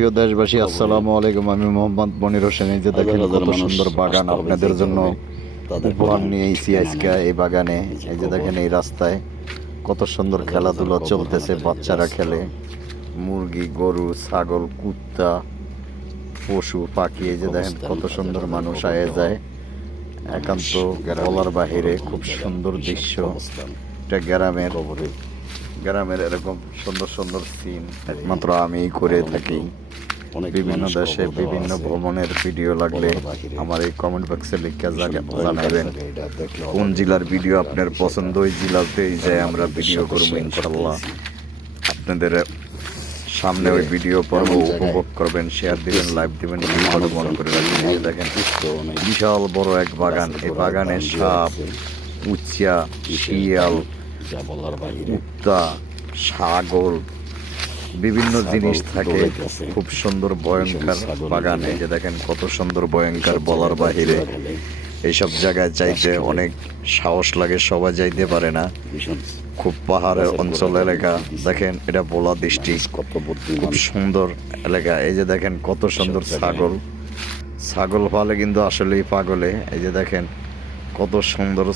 প্রিয় দেশবাসী, আসসালামু আলাইকুম। আমি মোহাম্মদ মনির হোসেন। এই যে দেখেন কত সুন্দর বাগান আপনাদের জন্য উপহার নিয়ে এসেছি আজকে এই বাগানে। এই যে দেখেন এই রাস্তায় কত সুন্দর খেলাধুলা চলতেছে, বাচ্চারা খেলে, মুরগি, গরু, ছাগল, কুত্তা, পশু পাখি। এই যে দেখেন কত সুন্দর মানুষ আয়ে যায়, একান্ত বলার বাহিরে। খুব সুন্দর দৃশ্য। এটা গ্রামের এরকম সুন্দর সুন্দর সিন একমাত্র আমিই করে থাকি। বিভিন্ন দেশে বিভিন্ন ভ্রমণের ভিডিও লাগলে আমার এই কমেন্ট বক্সে লিখে জানাবেন কোন জেলার ভিডিও আপনার পছন্দ। ওই জেলাতেই যাই আমরা ভিডিও করবো ইনশাল্লাহ। আপনাদের সামনে ওই ভিডিও পর্ব উপভোগ করবেন, শেয়ার দিবেন, লাইভ দিবেন, ভিডিও মনে করে রাখবেন। এই দেখেন বিশাল বড় এক বাগান। এই বাগানে সাপ, উচ্চা, শিয়াল, কুত্তা, ছাগল, বিভিন্ন জিনিস থাকে। খুব সুন্দর ভয়ঙ্কর বাগান। এই যে দেখেন কত সুন্দর ভয়ঙ্কর, বলার বাহিরে। এইসব জায়গায় যাইতে অনেক সাহস লাগে, সবাই যাইতে পারে না। খুব পাহাড়ের অঞ্চল এলাকা। দেখেন এটা বোলা ডিস্ট্রিক্ট, খুব সুন্দর এলাকা। এই যে দেখেন কত সুন্দর ছাগল পালে কিন্তু আসলেই পাগলে। এই যে দেখেন কত সুন্দর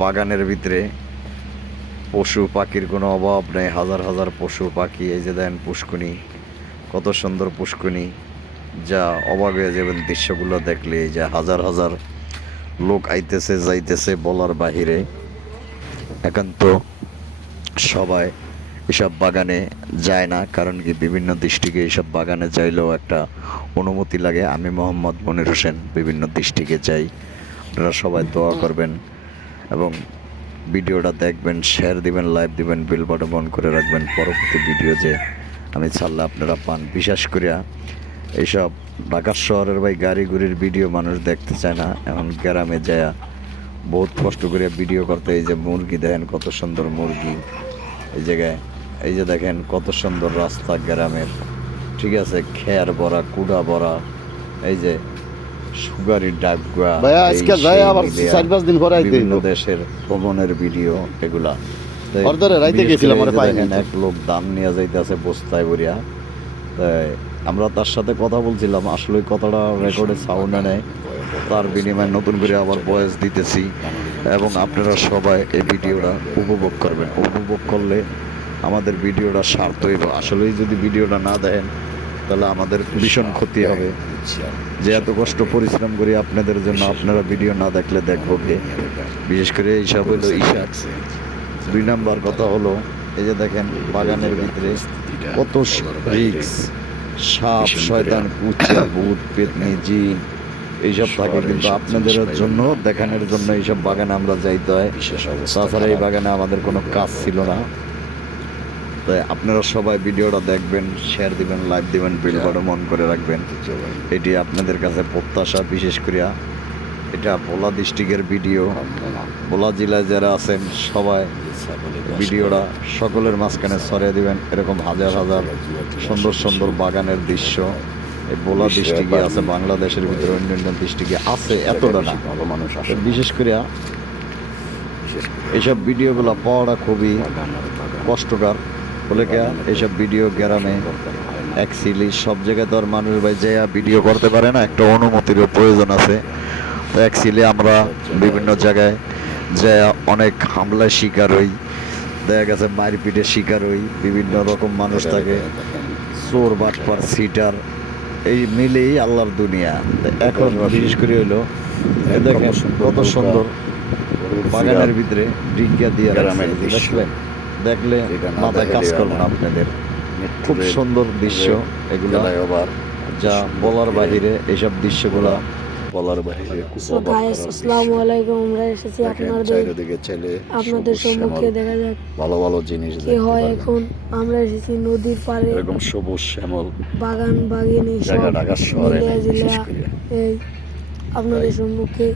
বাগানের ভিতরে পশু পাখির কোনো অভাব নেই, হাজার হাজার পশু পাখি। এই যে দেখেন পুষ্কুনি, কত সুন্দর পুষ্কুনি, যা অবাক হয়ে যাবেন দৃশ্যগুলো দেখলে। এই যে হাজার হাজার লোক আইতেছে যাইতেছে বলার বাহিরে। একান্ত সবাই এসব বাগানে যায় না, কারণ কি বিভিন্ন ডিস্ট্রিক্টে এইসব বাগানে যাইলেও একটা অনুমতি লাগে। আমি মোহাম্মদ মনির হোসেন বিভিন্ন ডিস্ট্রিক্টে যাই। আপনারা সবাই দোয়া করবেন এবং ভিডিওটা দেখবেন, শেয়ার দিবেন, লাইভ দিবেন, বেল বাটন অন করে রাখবেন। পরবর্তী ভিডিও যে আমি ছাড়লে আপনারা পান। বিশেষ করিয়া এইসব ঢাকা শহরের গাড়ি গুড়ির ভিডিও মানুষ দেখতে চায় না। এখন গ্রামে যায় বহুত কষ্ট করে ভিডিও করতে। এই যে মুরগি দেখেন কত সুন্দর মুরগি এই জায়গায়। এই যে দেখেন কত সুন্দর রাস্তা গ্রামের, ঠিক আছে, খেয়ার ভরা, কুড়া ভরা। এই যে সুগারি ডাকগুয়া, বিভিন্ন দেশের ভ্রমণের ভিডিও এগুলা। দেখেন এক লোক দাম নিয়ে যাইতেছে বস্তায় ভরিয়া। তাই আমরা তার সাথে কথা বলছিলাম, আসলে কথাটা রেকর্ডে সাউন্ডে নেয়। তার বিনিময়ে নতুন করে আবার ভয়েস দিতেছি এবং আপনারা সবাই এই ভিডিওটা উপভোগ করবেন। উপভোগ করলে আমাদের ভিডিওটা সার্থ হইব। আসলেই যদি ভিডিওটা না দেখেন তাহলে আমাদের ভীষণ ক্ষতি হবে। যে এত কষ্ট পরিশ্রম করি আপনাদের জন্য, আপনারা ভিডিও না দেখলে দেখবো কে? বিশেষ করে এইসব হলো ঈশা। 2 নাম্বার কথা হলো, এই যে দেখেন বাগানের ভিতরে কত রিক্স, সাপ, শয়তান, কুচ্চা, ভূত, পেতনি, জিন এইসব থাকে। কিন্তু আপনাদের জন্য দেখানোর জন্য এইসব বাগানে আমরা যাইতে হয়। তাছাড়া এই বাগানে আমাদের কোনো কাজ ছিল না। তাই আপনারা সবাই ভিডিওটা দেখবেন, শেয়ার দিবেন, লাইভ দিবেন, বেল বাটন অন করে রাখবেন। এটি আপনাদের কাছে প্রত্যাশা। বিশেষ করিয়া এটা ভোলা ডিস্ট্রিক্টের ভিডিও। ভোলা জেলায় যারা আছেন সবাই ভিডিওটা সকলের মাঝখানে ছড়িয়ে দিবেন। এরকম হাজার হাজার সুন্দর সুন্দর বাগানের দৃশ্য এই ভোলা ডিস্ট্রিক্টে আছে। বাংলাদেশের ভিতরে অন্যান্য ডিস্ট্রিক্টে আছে, এতটা না। বিশেষ করিয়া এইসব ভিডিওগুলো পাওয়াটা খুবই কষ্টকর। বলে কে এইসব ভিডিও গ্রামে অ্যাকচুয়ালি সব জায়গায় তো আর মানুষ যে ভিডিও করতে পারে না, একটা অনুমতির প্রয়োজন আছে। তো অ্যাকচুয়ালি আমরা বিভিন্ন জায়গায় যে অনেক হামলার শিকার হই, দেখা গেছে মারপিটের শিকার হই। বিভিন্ন রকম মানুষ থাকে, চোর, বাটপার, সিটার, এই মিলেই আল্লাহর দুনিয়া। এখন বিশেষ করে হইলো দেখেন কত সুন্দর বাগানের ভিতরে ডিঙ্গা দিয়ে দেখলেন, দেখলে মাথায় কাজ করবেন আপনাদের। খুব সুন্দর দৃশ্য এগুলো, যা বলার বাহিরে। এইসব দৃশ্যগুলা বলার বাহিরে। আসসালামু আলাইকুম। আমরা এসেছি আপনাদের সম্মুখে। দেখা যাক ভালো ভালো জিনিস কি হয়। এখন আমরা এসেছি নদীর পাড়ে, এরকম সবুজ শ্যামল বাগান বাগিনী সব মিলিয়ে জিলিয়া এই আপনাদের সম্মুখে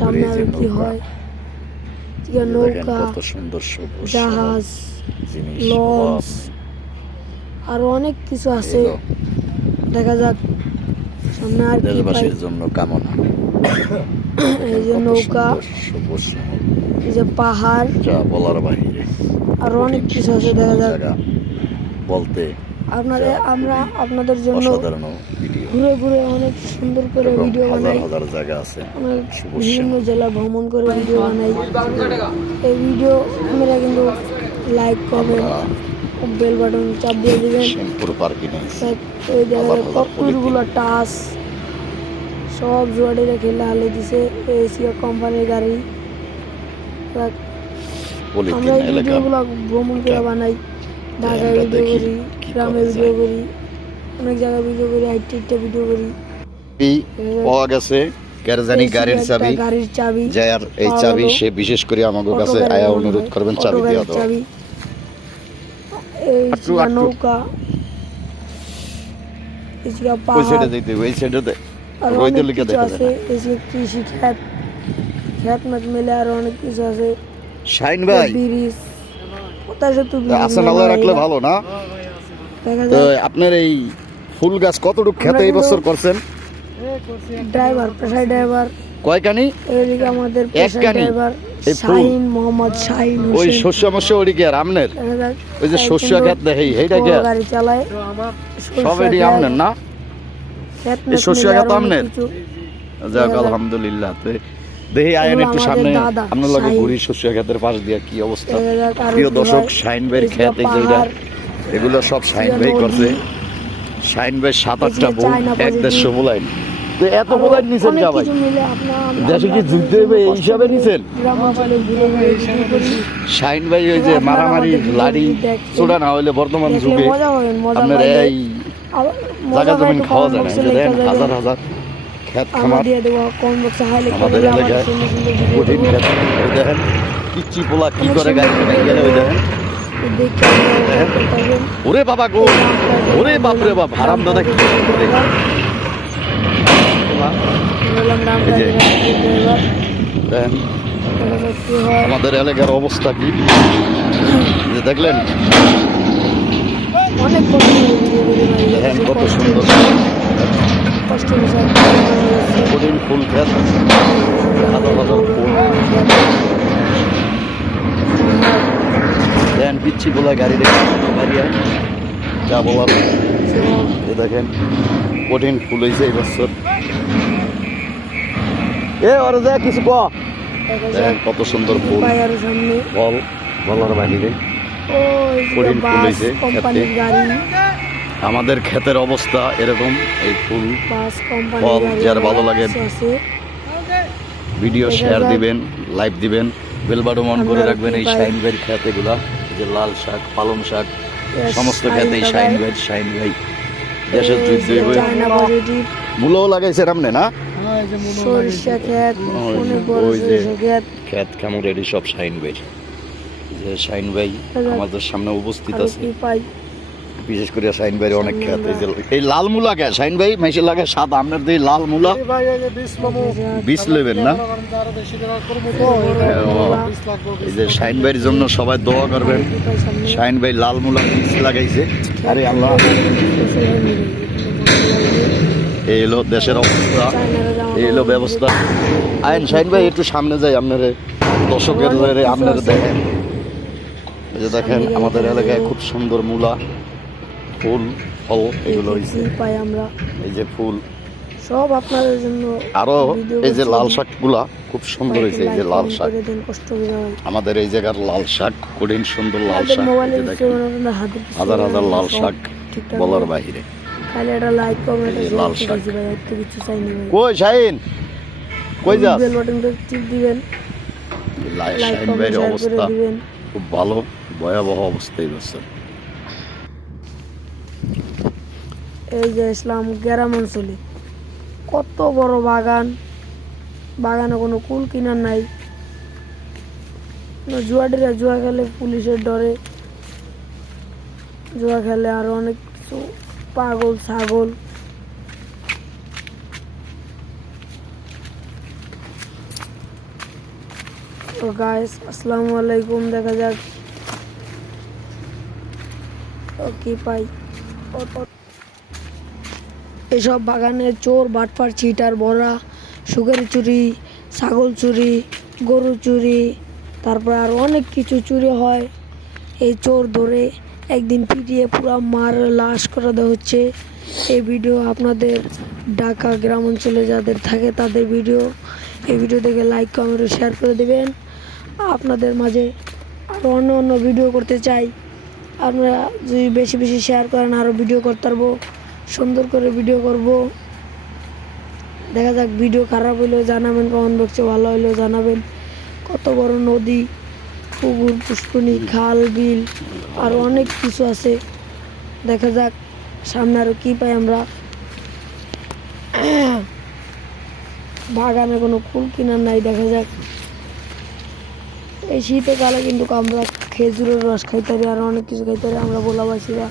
সামনে আর কি হয়। নৌকা, জাহাজ, লঞ্চ, আরো অনেক কিছু আছে। দেখা যাক সামনে আর কি পাই। জন্য কামনা। এই যে নৌকা, এই যে পাহাড়, যা বলার বাহিরে। আরো অনেক কিছু আছে। দেখা যাক বলতে আমরা আপনাদের জন্য অসাধারণ ভিডিও, ঘুরে ঘুরে অনেক সুন্দর করে এরকম ভিডিও হাজার বানাই। হাজার জায়গা আছে। আমরা বিভিন্ন জেলা ভ্রমণ করে ভিডিও বানাই। এই ভিডিও আপনারা কিন্তু লাইক করবেন, বেল বাটন চাপ দিয়ে দিবেন। শ্যামপুর পার্কে নেই, এই জায়গায় কতগুলো টাচ সব জুয়াডিরা খেলে হালে দিছে। এশিয়া কোম্পানির গাড়ি। আমরা এই ভিডিওগুলো ভ্রমণ করে বানাই, ঢাকায় ভিডিও করি, গ্রামে ভিডিও করি, অনেক জায়গায় ভিডিও করি, হাইটে ভিডিও করি। পাওয়া গেছে কেরজানি গাড়ির চাবি, গাড়ির চাবি যার এই চাবি সে বিশেষ করে আমাদের কাছে আয়া অনুরোধ করবেন চাবি দিয়ে দাও। এই একটু নৌকা, এই ওই পাহাড়, সাইডে যাইতে ওই সাইডে আর রইতে অনেক লিখে কিছু দেখা আছে। যায় এই যে কৃষি ক্ষেত, ক্ষেত মাঠ মেলে আরো অনেক কিছু আছে। শাইন ভাই ব্রিজ, কোথায় সে তো ব্রিজ আসেন আল্লাহ রাখলে ভালো না। দেখা তো যায়। আপনার এই ফুল গাছ কতটুকু খেতে এই বছর করছেন? ড্রাইভার, পেশায় ড্রাইভার, কয়খানি? এদিকে আমাদের পেশায় একখানি? ড্রাইভার এই ফুল? শাহিন, মোহাম্মদ শাহিন ওই হোসেন। শস্য মস্য ওড়ি কি আর আমনের? দেখা যায় ওই যে শস্য খেত দেখি এইটা কি বড় গাড়ি চালায়, সব এটি আমনের না? ক্ষেত এই মেত শস্য মিলে খেত আরো অনেক আমনের? কিছু। যাক আলহামদুলিল্লাহ। তো দেখি আয়েন এগুলো একটু আমাদের সামনে দাদা, আপনার লগে শাহিন। ঘুরি শস্য খেতের পাশ দিয়ে কি অবস্থা। দেখা যায় আরো প্রিয় কি দর্শক, হয়, শাইন ভাইয়ের এই যে খেত এই যেটা, পাহাড়, এগুলো সব শাইন এই যে ভাই নদী, করছে। শাইন ভাই 7-8টা এই যে বউ, চায়না 1-150 positive। বোলাইন। তো এত আরো বোলাইন নিছেন অনেক কা ভাই? কিছু মিলে দেশে কি যুদ্ধ হবে এই হিসাবে নিছেন? গ্রাম অঞ্চলে ঘুরে ঘুরে ভিডিও করি। শাইন ভাই ওই যে আপনারা মারামারি আমাদের ভিডিও লাড়ি দেখছেন। ছোড়া না হইলে বর্তমান দেখলে যুগে মজা পাবেন, মজা আপনার পাইলে এই আবার জায়গা মজা জমিন পাইলে খাওয়া comment যায় না। box এ এই যে দেখেন লেখা হাজার যাবে। হাজার খেত আমরা খামার দিয়ে দেবো কমেন্ট বক্সে হাই লেখা আমাদের দিলে আমাদের এলাকায় সুন্দর সুন্দর ভিডিও কঠিন দেবো। খেত। ওই দেখেন পিচ্চি পোলা কি অনেক করে সুন্দর গাড়ি ভিডিও গেলে ওই দেবো। দেখেন। দেখতে আপনারা দেখেন। করতে পারবেন। ওরে বাবা গো, ওরে বাপ রে বাপ, হারাম দাদা কি করে পোলা। বললাম এই যে। ড্রাইভার, দেখেন দেখা যাক কি হয়। আমাদের এলাকার অবস্থা কি, যে দেখলেন অনেক কষ্ট করে ভিডিও করি ভাই, দেখেন কত কষ্ট সুন্দর কষ্ট বিষয় কঠিন ফুল খেত, হাজার হাজার ফুল। দেখেন পিচ্ছি পোলা গাড়ি দেখেন গাড়ি আর যা বলার। এ দেখেন কঠিন ফুল হয়েছে এই বছর। এ ওরা যা কিছু ক। দেখা দেখেন যাক কত সুন্দর ফুল, পাই আরো সামনে। বল বলার বাহিরে ওই যে কঠিন ফুল বাস হয়েছে কোম্পানির গাড়ি, আমাদের ক্ষেতের অবস্থা এরকম। এই ফুল বাস কোম্পানির ফল গাড়ি যার ভালো লাগে আছে। ভিডিও দেখা শেয়ার যাক। দিবেন, লাইভ দিবেন, বেল বাটন অন করে আমরা রাখবেন। কি এই পাই? শাইন ভাইয়ের খেত এগুলা, এই যে লাল শাক, পালং শাক, সমস্ত খেত এই শাইন ভাই। শাইন ভাই দেশের যুদ্ধ হইবে। চায়না পজিটিভ, মূলও লাগাইছেন আপনি না? সরিষা ক্ষেত, ওই যে- অনেক বড় ওই যে- সরিষা ক্ষেত। খেত খামুর এটি সব শাইন ভাই। যে শাইন ভাই আমাদের সামনে উপস্থিত আরো আছে। কি পাই? বিশেষ করে শাইন ভাইয়ের অনেক খেত। এই যে এই লাল মূলা কে শাইন ভাই মাইসে লাগে সাদা, আপনার দিয়ে লাল মূলা বীজ নেবেন না? এই যে শাইন ভাইয়ের জন্য সবাই দোয়া করবেন। কি পাই সামনে? শাইন ভাই লাল মূলা বীজ লাগাইছে। আরে আল্লাহ, এই হলো দেশের অবস্থা, এই হলো ব্যবস্থা। আইন শাইন ভাই একটু সামনে যাই, আপনার দর্শকের আপনার দেখেন। এই যে দেখেন আমাদের এলাকায় খুব সুন্দর মূলা, ফুল, ফল এগুলো হয়েছে। কি পাই আমরা? এই যে ফুল, সব আপনাদের জন্য আরো ভিডিও এই যে করছি। লাল শাক গুলা খুব সুন্দর হয়েছে। এই যে লাইক, লাল কমেন্ট শাক করে দিন, কষ্ট করে ভাই। আমাদের এই জায়গার লাল শাক, কঠিন সুন্দর লাল আমাদের শাক। এই মোবাইলে যে দেখেন হাতের পিছনে হাজার হাজার লাল সব শাক ঠিকঠাক বলার ভাবে। বাহিরে। খালি একটা লাইক কমেন্ট এই যে আছে লাল লাল শাক। ভাই, এত কিছু চাইনি ভাই। কই শাইন, কই যাস? বেল বাটনটা টিপ দিবেন, লাইক শাইন কমেন্ট ভাইয়ের শেয়ার করে অবস্থা দিবেন। খুব ভালো, ভয়াবহ অবস্থা এই বছর। এই যে ইসলাম গ্রাম অঞ্চলে কত বড় বাগান, বাগানে কোনো কুল কিনার নাই। জুয়াডিরা জুয়া খেলে পুলিশের ডরে, জুয়া খেলে আরো অনেক কিছু, পাগল ছাগল। তো গাইস আসসালামু আলাইকুম, দেখা যাক ও কি পাই। এসব বাগানে চোর বাটপার চিটার ভরা, সুগারি চুরি, ছাগল চুরি, গরু চুরি, তারপরে আর অনেক কিছু চুরি হয়। এই চোর ধরে একদিন পিটিয়ে পুরো মার লাশ করে দেওয়া হচ্ছে। এই ভিডিও আপনাদের ঢাকা গ্রাম অঞ্চলে যাদের থাকে তাদের ভিডিও। এই ভিডিও দেখে লাইক কমেন্ট ও শেয়ার করে দেবেন। আপনাদের মাঝে আরও অন্য অন্য ভিডিও করতে চাই, আপনারা যদি বেশি বেশি শেয়ার করেন আরও ভিডিও করতে পারবো, সুন্দর করে ভিডিও করব। দেখা যাক, ভিডিও খারাপ হইলেও জানাবেন, কমেন্ট বক্সে ভালো হইলেও জানাবেন। কত বড় নদী, পুকুর, পুষ্করণী, খাল, বিল আরও অনেক কিছু আছে। দেখা যাক সামনে আরও কী পাই আমরা। বাগানে কোনো ফুল কিনার নাই, দেখা যাক। এই শীতকালে কিন্তু আমরা খেজুরের রস খাইতে পারি, আরও অনেক কিছু খাইতে পারি আমরা ভোলাবাসীরা।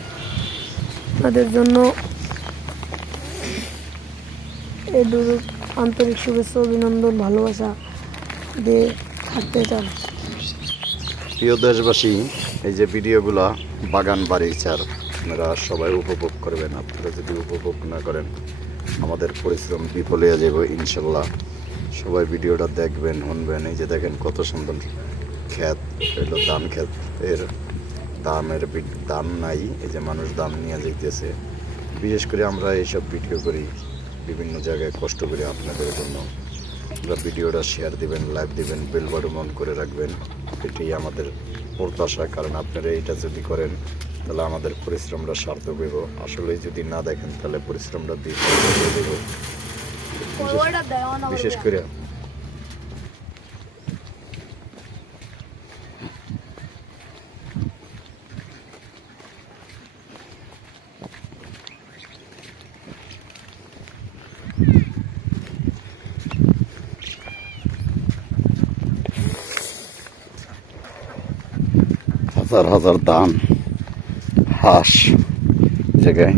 তাদের জন্য এই আন্তরিক শুভেচ্ছা, অভিনন্দন, ভালোবাসা দিয়ে থাকতে চান। প্রিয় দেশবাসী, এই যে ভিডিওগুলা বাগান বাড়িচার আপনারা সবাই উপভোগ করবেন। আপনারা যদি উপভোগ না করেন আমাদের পরিশ্রম বিফলে যাব ইনশাল্লাহ। সবাই ভিডিওটা দেখবেন, শুনবেন। এই যে দেখেন কত সুন্দর ক্ষেত, এগুলো ধান ক্ষেত। এর দাম নাই, এই যে মানুষ দাম নিয়ে যেতেছে। বিশেষ করে আমরা এইসব ভিডিও করি বিভিন্ন জায়গায় কষ্ট করি আপনাদের জন্য। আপনারা ভিডিওটা শেয়ার দিবেন, লাইক দিবেন, বেল বাটন অন করে রাখবেন, এটাই আমাদের প্রত্যাশা। কারণ আপনারা এইটা যদি করেন তাহলে আমাদের পরিশ্রমটা সার্থক হইব। আসলে যদি না দেখেন তাহলে পরিশ্রমটা দিয়ে দেব। বিশেষ করে হাজার হাজার ধান, হাঁস জায়গায়।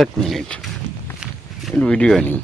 এক মিনিট ভিডিও নেই।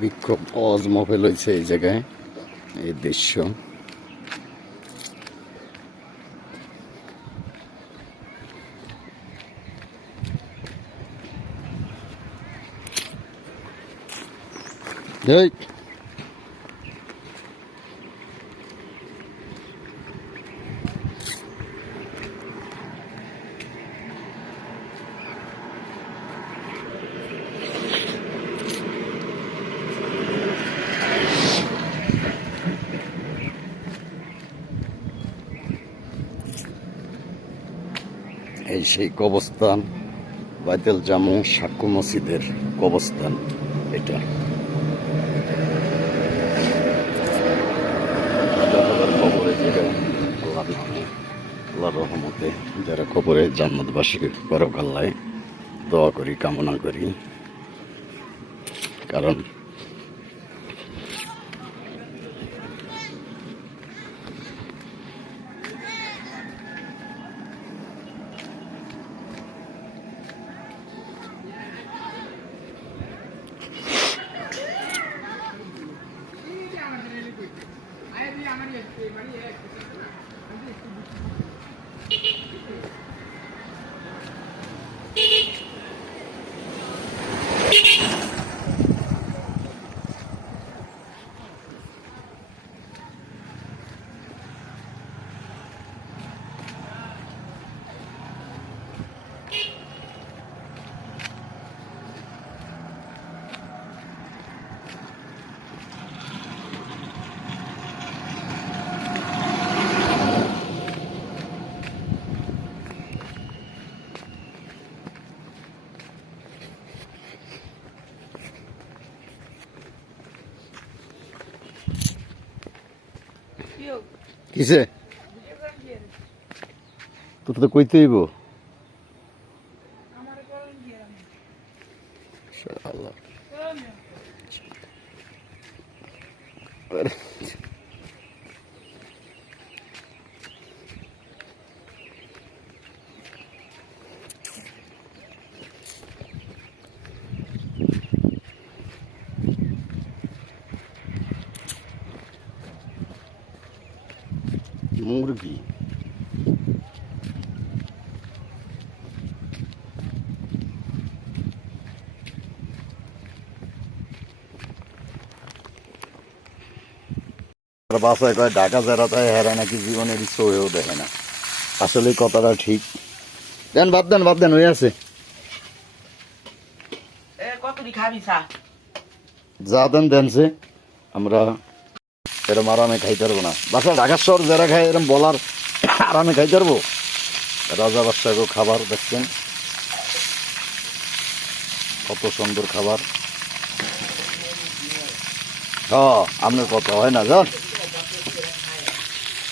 বিক্ষোভ অজমফেল হয়েছে এই জায়গায়, এই দৃশ্য। এই এই সেই কবরস্থান, বাইতুল জামু সাক্ষ্য মসজিদের কবরস্থান এটা। খবরে জায়গায় আল্লাহর রহমতে যারা খবরে জান্নাতবাসী করুক আল্লাহ, দোয়া করি, কামনা করি। কারণ কিসে তোর তো কইতে হইব। আল্লাহ মুরগি বাসায় কয় ঢাকা যারা তাই হেরা নাকি জীবনের ইচ্ছে হয়েও দেখে না। আসলে কথাটা ঠিক। দেন বাদ দেন হয়ে আছে। যা দেনছে আমরা এরম আরামে খাইতে পারবো না। বাসা ঢাকার শহর যারা খায় এরম বলার আরামে খাইতে পারবো? রাজা বাদশাহ খাবার দেখছেন কত সুন্দর খাবার। হ্যাঁ আপনার কথা হয় না জান,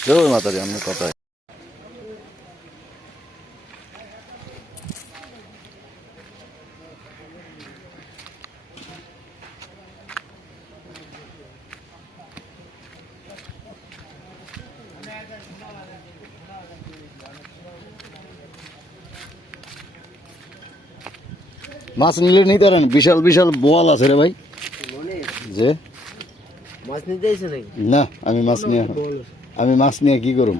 জয় মাতারি আপনার কথা। মাছ নিলে নিতে পারেন, বিশাল বিশাল বোয়াল আছে রে ভাই। যে মাছ নিতে এসে নাকি? না আমি মাছ নিয়ে কি করব?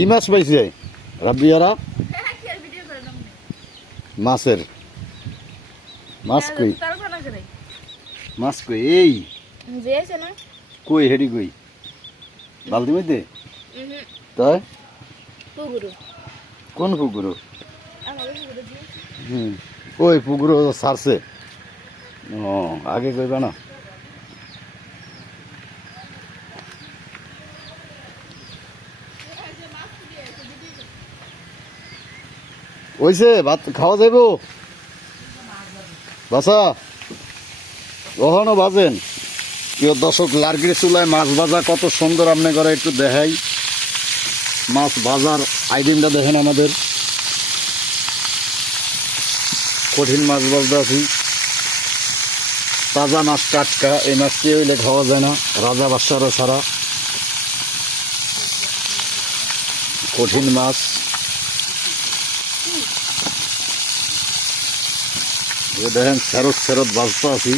কি মাছ পাইছে রাব্বিয়ারা? মাছের মাছ কই? মাছ কই? এই কই হেডি কই? বালতি মধ্যে? তাই কোন পুকুর? ওই পুকুর ছাড়ছে। ও আগে কইবা না। ওইছে ভাত খাওয়া যাইব? বাসা কখনো বাজেন? প্রিয় দর্শক, লার্কির চুলায় মাছ ভাজা কত সুন্দর আপনি করে একটু দেখাই। মাছ ভাজার আইটেমটা দেখেন, আমাদের কঠিন মাছ ভাজতে আছি। তাজা মাছ, টাটকা। এই মাছটি হইলে খাওয়া যায় না, রাজা বাদশারা ছাড়া। কঠিন মাছ। দেখেন ফেরত ফেরত বাজতে আছি।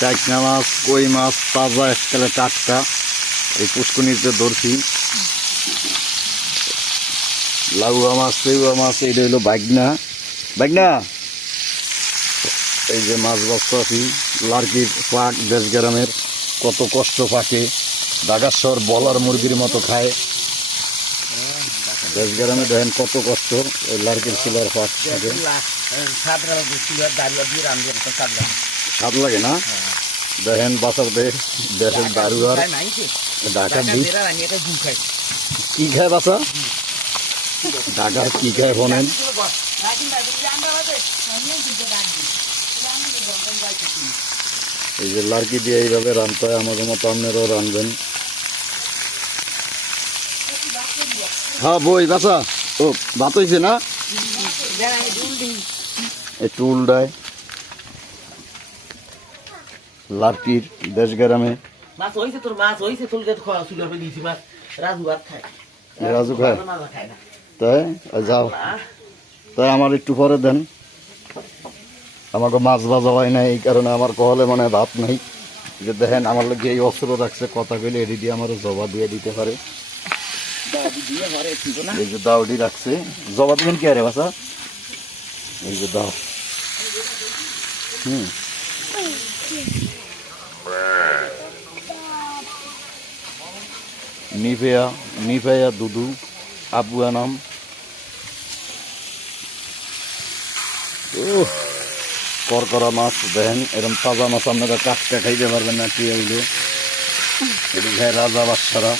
টাইকনা মাছ, কই মাছ তাজা এককালে টাটকা। এই পুষ্কনিতে ধরছি। লাউয়া মাছ, তেউয়া মাছ। এইটা হইলো বাইগনা। বাইগনা এই যে মাছ বাজতে আছি। লার্কির পাক, দেশ গ্রামের কত কষ্ট পাকে। ঢাকার শহর বলার মুরগির মতো খায়। দেশ গ্রামে দেখেন কত কষ্ট। ওই লার্কির চুলার পাক থাকে। স্বাদ লাগে না? দেখেন বাসার দেশের দারু আর ঢাকার কি খায় বাসা? ঢাকার কি খায় বলেন? এই যে লার্কি দিয়ে এইভাবে রানতে হয়। আমাদের মতো আপনারাও রানবেন। হ্যাঁ বই বাসা। ও ভাত হয়েছে না? একটু উল্টায়। লার্কির দেশ গ্রামে মাছ হইছে তোর, মাছ হইছে তোর খাওয়া শুরু করে দিয়েছি। মাছ রাজু ভাত খায়। রাজু খায়? খায় না। তাই যাও, তাই আমার একটু পরে দেন। আমাকে মাছ ভাজা হয় না, এই কারণে আমার কহলে মানে ভাত নাই। যে দেখেন আমার লোক এই অস্ত্র রাখছে, কথা কইলে এটি দিয়ে আমার জবা দিয়ে দিতে পারে। এই যে দাওডি রাখছে, জবা দিবেন কি আরে বাসা? এই যে দাও। নিফেয়া দুদু আবুয়া নাম। করকরা মাছ দেখেন। এরকম তাজা মাছ আপনারা টাটকা খাইতে পারবেন না। কি হইলো এটি খায় রাজা বাদশারা।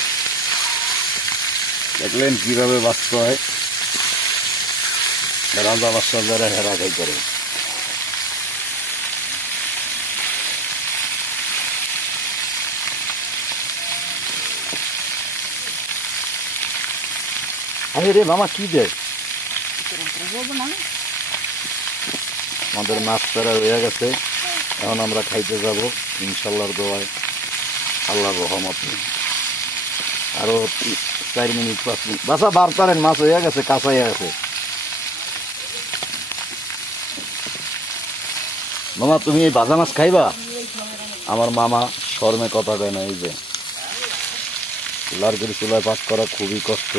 দেখলেন কিভাবে বাঁচতে হয়। রাজা বাদশা যারা হেরা খাই করে। আরে রে মামা কি দেয়? আমাদের মাছ প্যারা হয়ে গেছে। এখন আমরা খাইতে যাব ইনশাল্লাহর দোয়ায়, আল্লাহর রহমতে। আরো 4 মিনিট 5 মিনিট বাসা বার করেন। মাছ হয়ে গেছে, কাঁচা হয়ে গেছে। মামা তুমি এই ভাজা মাছ খাইবা? আমার মামা শর্মে কথা কয় না। এই যে লার্কির চুলায় পাক করা খুবই কষ্ট।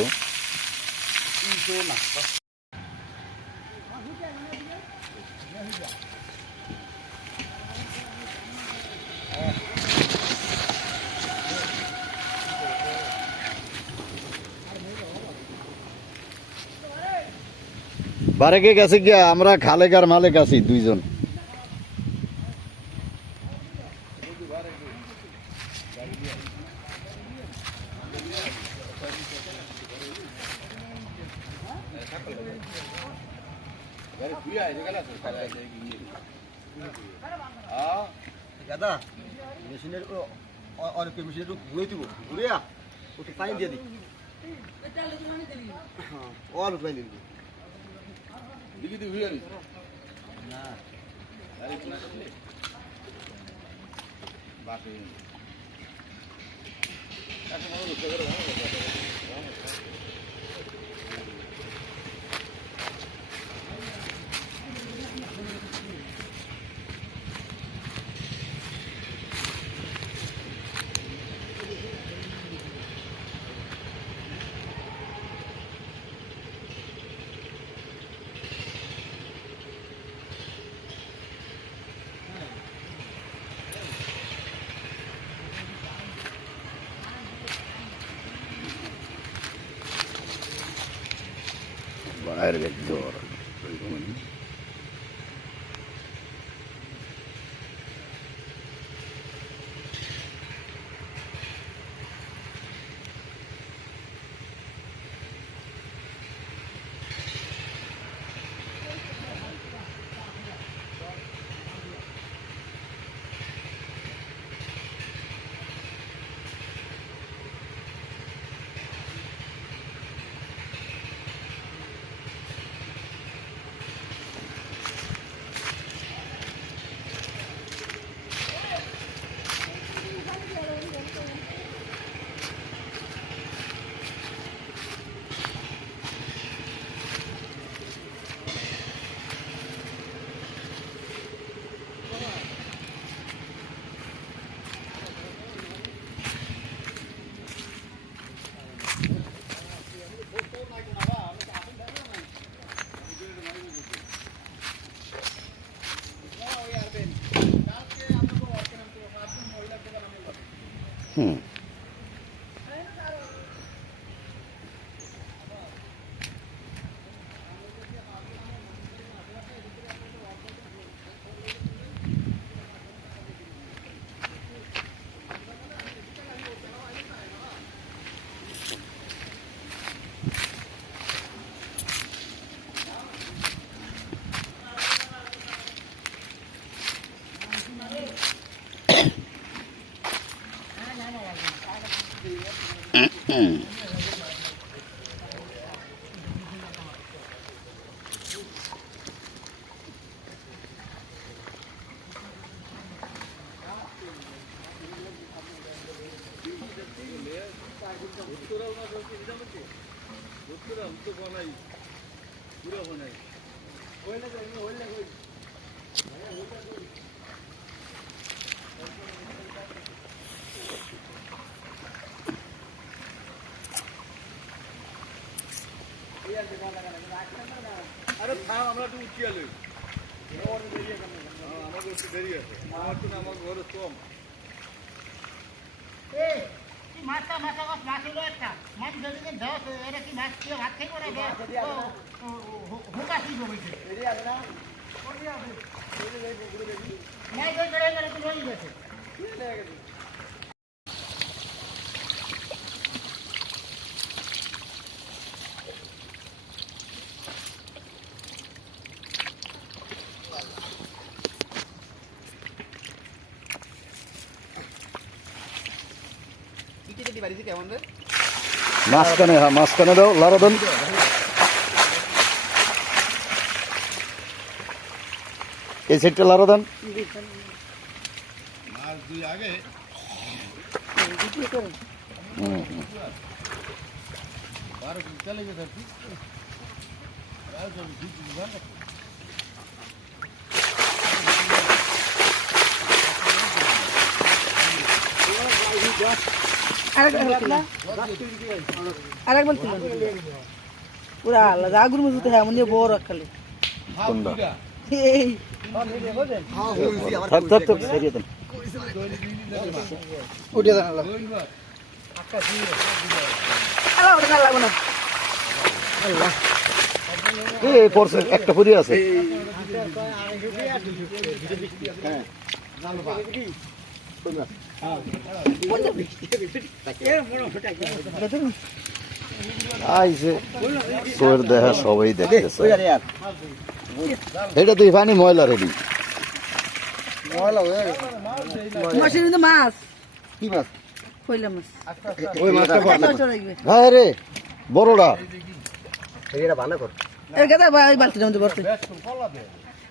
বারেকে গেছে গিয়া, আমরা খালেক আর মালেক আছি দুইজন। দাদা মেশিনের অনেক মেশিনের ঘুরে দিব, ঘুরে ওকে পানি দিয়ে দিই। অল্প পানি দিয়ে দিবি। না ফায়ার ভেক্টর। আরে থাম, আমরা একটু উঠিয়ে লই। আমার একটু দেরি আছে, আমার তো না, আমার ঘরে কম। মাছটা মাছ হলো একটা মাছ যদি দাও এটা কি মাছ দিয়ে ভাত খাই করে হুকা কি বলছে নাই কই করে করে তো বলি গেছে মাঝখানে দাও, লাড়া দেন। এই সাইডটা লাড়া দেন। আরেকবার ছিল পুরা আলাদা আগুর মজুতে হ্যাঁ মনে বড় খালি কোনটা? এই থাক থাক থাক, সরিয়ে দেন। উঠে দেন আল্লাহ আল্লাহ ওটা লাগবে না এই পড়ছে, একটা পড়ে আছে। আইছে সোয়ের দেখা সবাই দেখতেছে। এটা তুই পানি ময়লা রেডি। মাছের মধ্যে মাছ কি মাছ? কইলা মাছ ওই মাছটা চড়াইবে হ্যাঁ রে, বড়টা। এর কথা ভাই বালতির মধ্যে বসে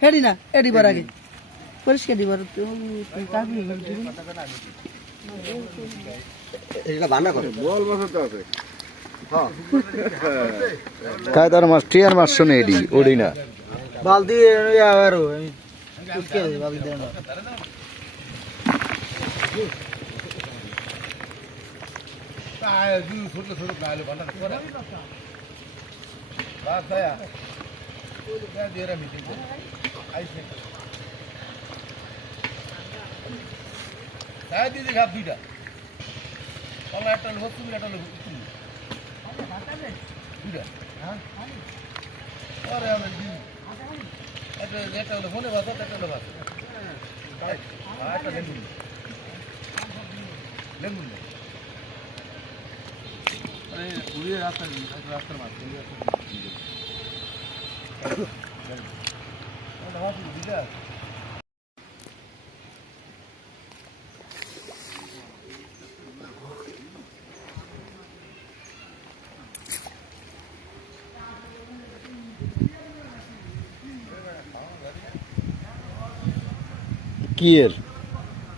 হেডি না এডি বার আগে পরিষ্কার দিবার কায়দার মাছ, টিয়ার মাছ শুনে এডি ওডি না। বালতি আরো উঠকে বালতি দেন দুইটা একটা লোক তুমি একটা লোক দুইটা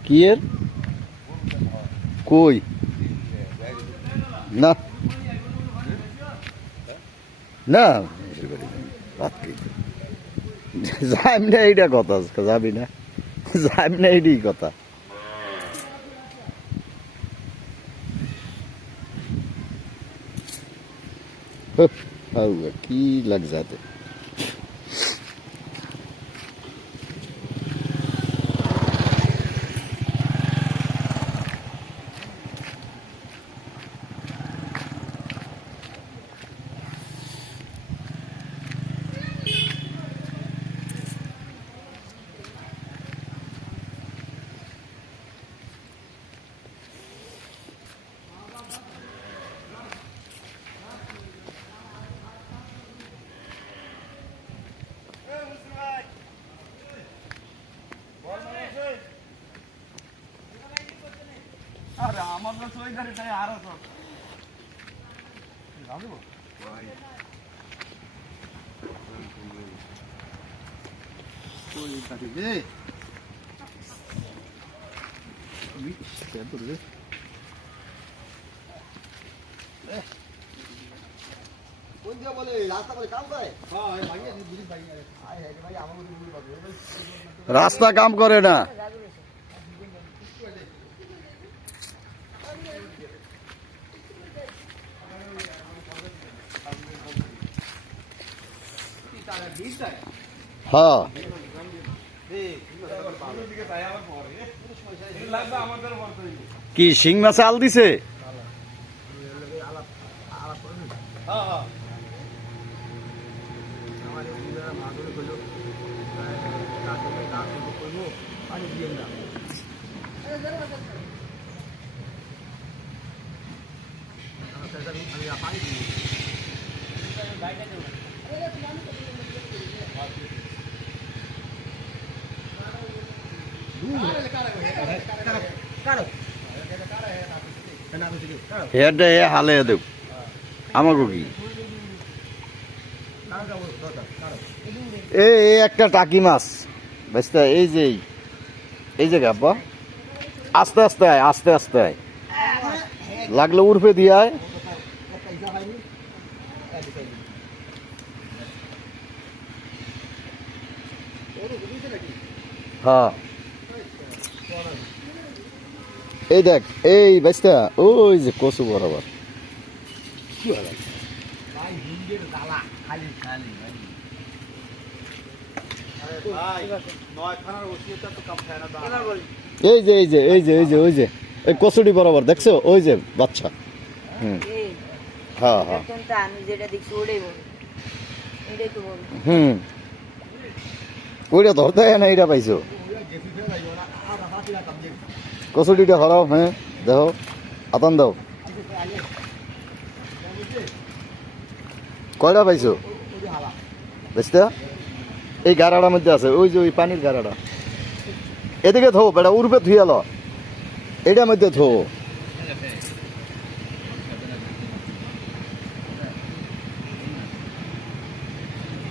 কি এর কই না না যাইম না এইটা কথা যাবি না যাইম না এইটাই কথা কি লাগ যাতে আমার তো ওই গাড়িটাই আরো সব জানবো ওই গাড়ি দে আমি কে তো রে কোন দিয়া বলে রাস্তা করে কাম করে হ্যাঁ ভাই দিদি ভাই আয় ভাই আমার মধ্যে ভুল পাবে রাস্তা কাম করে না হ্যাঁ কি শিং মাছে আল দিছে হেডে হালে দেব আমাকে কি এই একটা টাকি মাছ বুঝতে এই যে গাব্বা আস্তে আস্তে আয় আস্তে আস্তে আয় লাগলে উর্ফে দিয়ে আয় হ্যাঁ এই দেখ এই বাইস্তা ওই যে কচু বরাবর এই যে এই যে এই যে এই যে ওই যে এই কচুটি বরাবর দেখছো ওই যে বাচ্চা হুম হ্যাঁ হ্যাঁ হুম ওইটা ধরতে হয় না এইটা পাইছো কচুটিটা হরাও হ্যাঁ দেখো আতান দাও কয়টা পাইছো বুঝতে এই গাড়াটার মধ্যে আছে ওই যে ওই পানির গাড়াটা এদিকে থো বেটা উড়বে ধুয়ালো এইটার মধ্যে থো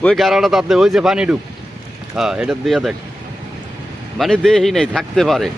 ওই গাড়াটা তাতে ওই যে পানি ডুব হ্যাঁ এটা দিয়ে দেখ মানে দেহি নেই থাকতে পারে